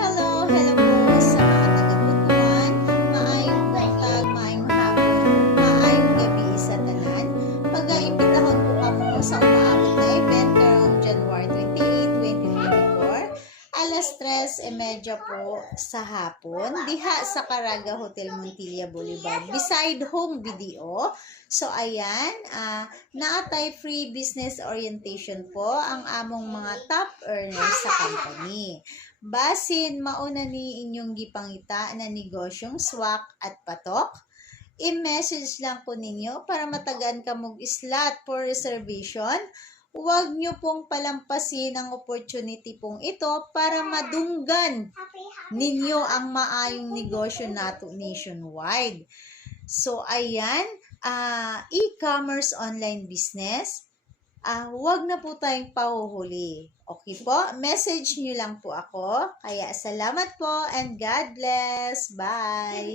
Hello po sa mga taga-Butuan. Maayong buntag, maayong hapon, maayong gabi sa tanan. Pag-aimbitahon ko kamo sa umaabot na event karong January 28, 2024. Alas 3:30 po sa hapon, diha sa Caraga Hotel Montilla Boulevard, beside home video. So ayan, naatay free business orientation po ang among mga top earners sa company. Basin mauna ni inyong gipangita na negosyong swak at patok, i-message lang po ninyo para matagan kamog slot for reservation. Huwag nyo pong palampasin ang opportunity pong ito para madunggan ninyo ang maayong negosyo nato nationwide. So, ayan, e-commerce online business, huwag na po tayong pahuhuli. Okay po? Message nyo lang po ako. Kaya salamat po and God bless. Bye!